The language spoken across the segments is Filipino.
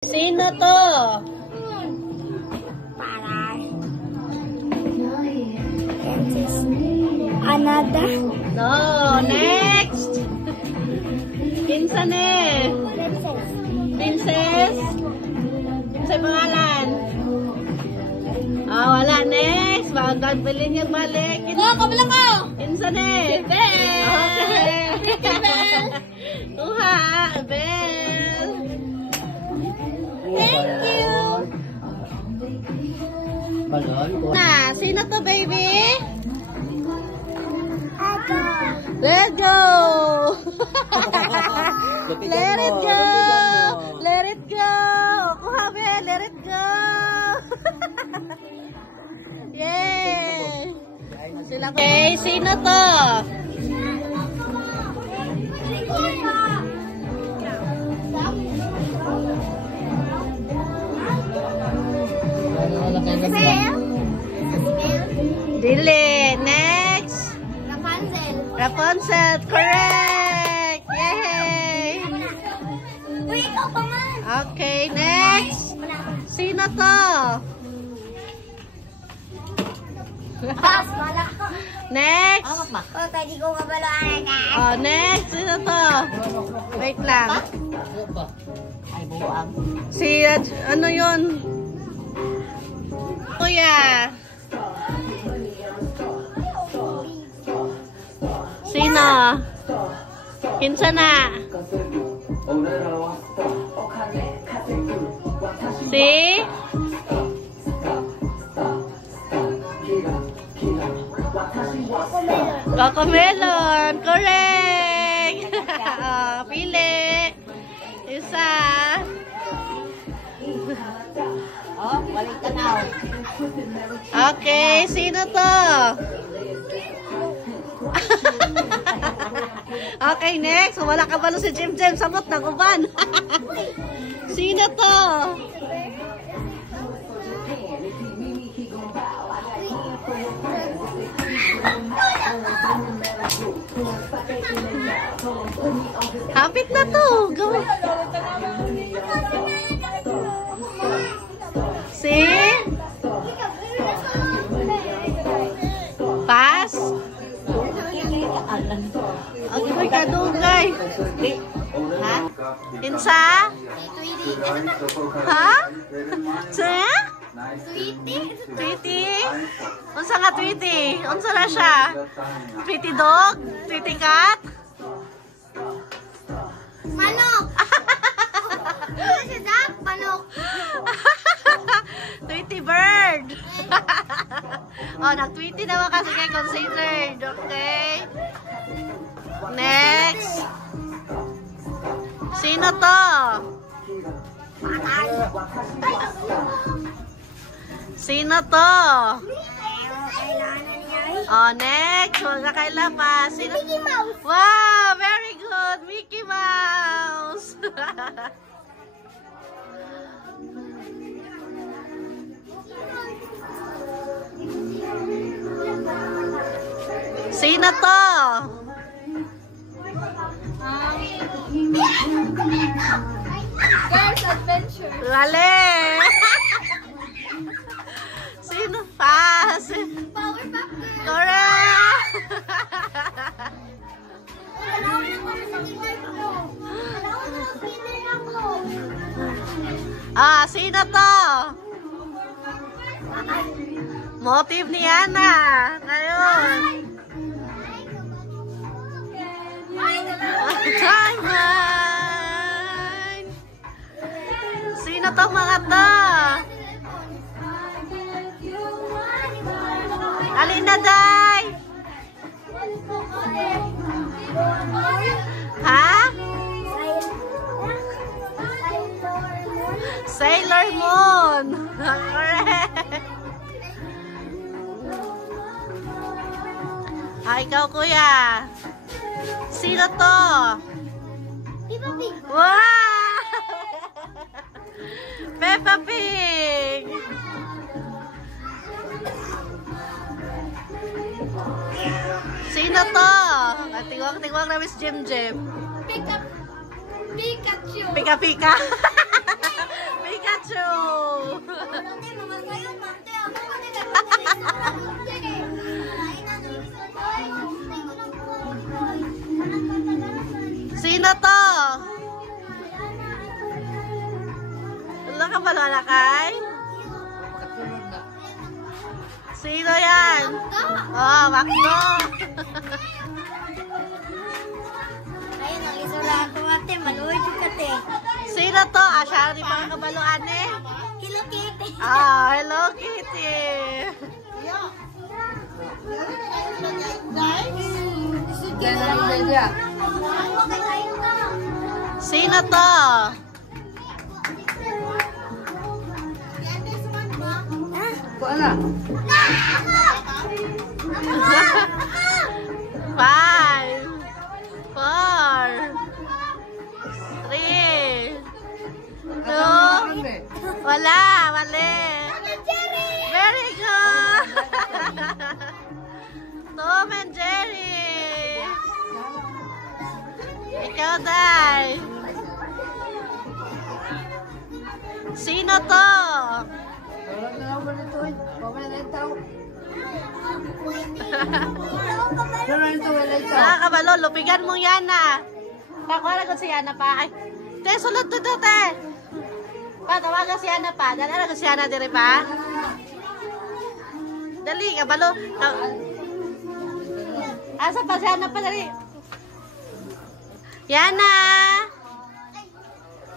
Sino to? Anada. No, next. Pinsan eh. Princess. Sa pangalan. Wala. Next. Bagag bilhin niya balik. Kabila ko. Pinsan eh. Bell. Okay. Bell. Tuha. Bell. Thank you. Sino to, baby? Ako. Let go! Let it go! Let it go! Kuha, Ben! Let it go! Yay! Okay, sino to? Dili. Next. Rapunzel. Rapunzel. Correct. Yay. Uy, ikaw pa man. Okay, next. Sino to? Pas, wala ko. Next. Oh, pwede ko kabalaan na. Next. Sino to? Wait lang. Ay, buwang. Si, ano yun? Kuya. Sino? Kinsa na? Si? Cocomelon. Correct. Pili. Isa. Balik ka na. Okay, sino to? Okay, next. Wala ka balo si Jim Jim. Samot na kuban. Sino to? Kapit na to. Go. Si? Pass? Okay, may kadugay. Ha? Insa? Ha? Sa? Tweety? Unsa nga Tweety? Unsa na siya? Tweety dog? Tweety cat? Manok. Ano siya, Zach? Manok. Tweety bird. Nag-tweety naman kasi kay considered. Okay. Next. Sino to? Sino to? Next. Huwag na kaila pa. Sino? Mickey Mouse. Wow, very good. Mickey Mouse. Sino to? Girls Adventure. Lale. Sino pa? Powerpuff Girls. Correct. Alam mo na sa Kinder ko. Alam mo na sa Kinder ako. Sino to? Motive ni Ana. Ngayon. Timeline. Sino to mga to? Alin na, Day? Ha? Sailor Moon. Correct. Ikaw, kuya. Sino to? Peppa Pig. Wow! Peppa Pig. Sino to? Tingwang na Miss Jim Jim. Pikachu. Pika-pika. Wala ka ba lakay? Sino yan? Oh, Makdo. Ayun, ang isura ako ate. Maluwid yung kate. Sino to? Ah, siya rin mga kabaluan eh. Hello, Kitty. Ah, Hello Kitty. Sino to? Five, four, three, two, wala, mali. Very good. Tom and Jerry. Ikaw, Day. Sino to? Mga kabalo, lupigan mo yan na. Pakuha ko si Yana pa. Ay, te, sulod to to, te. Tawagan si Yana pa. Dala ko si Yana dire pa. Dali, kabalo. Asa pa si Yana pa, dali. Yana.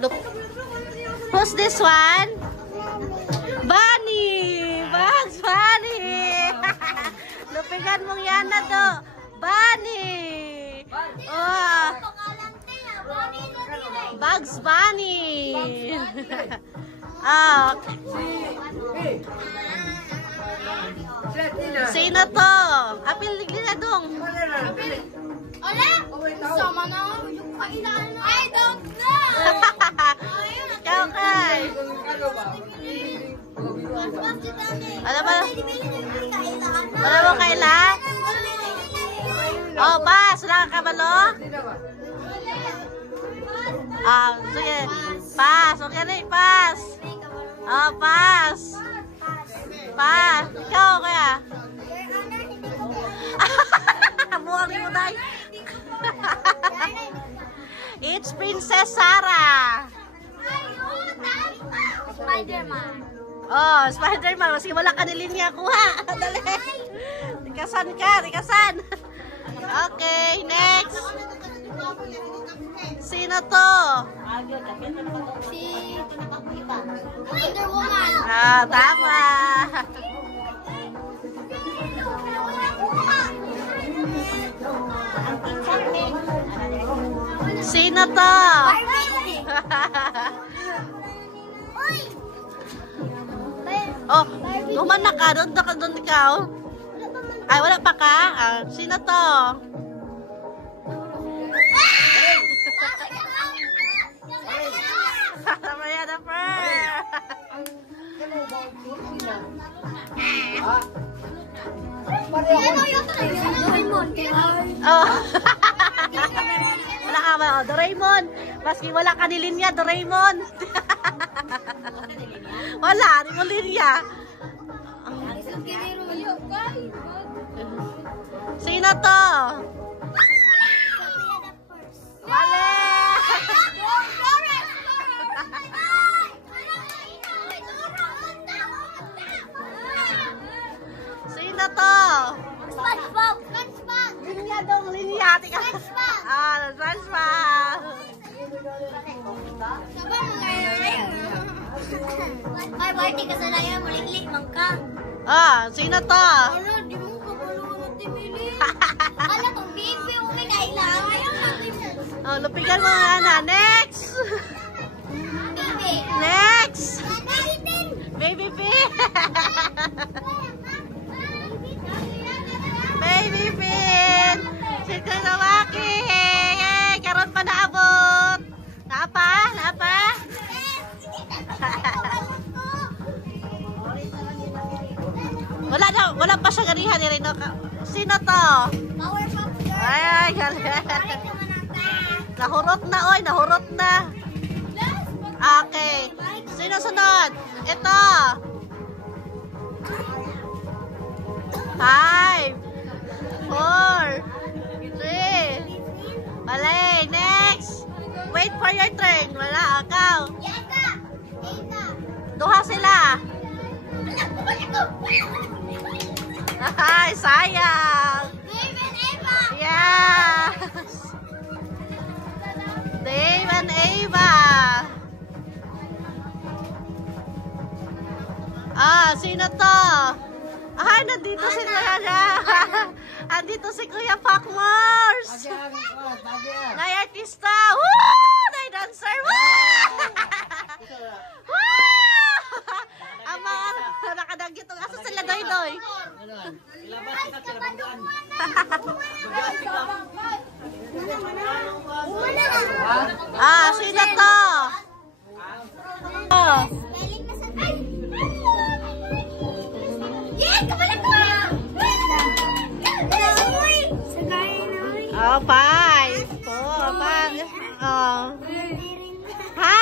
Look. Who's this one? Bunny! Bugs Bunny! Lupigan mong Yana to. Bunny! Oh! Bugs Bunny! Oh. Sino to? Apil na dong. Hola? Sama na ako yung kailan. I don't know! Ikaw kay. Ano ba? Wala mo kailan? Oh, pass. Wala ka kabalo? Ah, sige. Pass. Okay rin, pass. Oh, pass. Pass. Ikaw kaya? Buwang mo tayo. It's Princess Sarah. Spider-Man. Oh, Spider-Man. Maski wala ka nilinya. Kuha. Dali. Tikasan ka. Tikasan. Okay, next. Sino to? Si Wonder Woman. Ah, tama. Sino to? Oh, lumana ka. Doon ikaw. Ay, wala pa ka? Ah, sino to? Maya na pa. Oh. Wala ka ba? Oh, Doraemon. Maski wala ka nilinya, Doraemon. Wala, di mo linya. Sino to? Mali! Sino to? SpongeBob! SpongeBob! Linya dong, linya. Tika. Ah, SpongeBob. Ay, Barty, kasalayan mo, liglig, mangka. Ah, sino to? Ano, di mo kapaluan ng timili. Ano, itong baby, may kailangan. Oh, lupigan mo nga na. Next! Baby. Next! Baby. Baby P! Baby Pin! Si Kanawaki! Hey, karon pa naabot! Napa? Napa? Wala pa siya ganihan ni Rino. Sino to? Powerpuff Girls. Ay, galing. Correct naman ang ka. Nahurot na, oy. Nahurot na. Okay. Sino sunod? Ito. 5, 4, 3. Mali. Next. Wait for your turn. Wala. Akaw. Yaka. Ika. Duha sila. Ay, sayang. Dave and Eva. Yes. Dave and Eva. Ah, sino to? Ah, nandito si Kuya. Andito si Kuya Pacmars. Nay artista. Woo! Nay dancer. Woo! Woo! Ang mga nakadagit. Asa sila doy-doy? Ah, sino to? Oh. Yes, kabalik ko! Oh, 5. Oh, 5. Oh. Ha?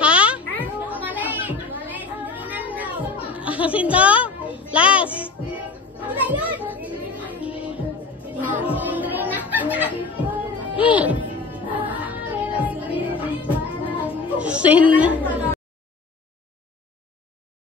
Ha? Sino? Last. Yun!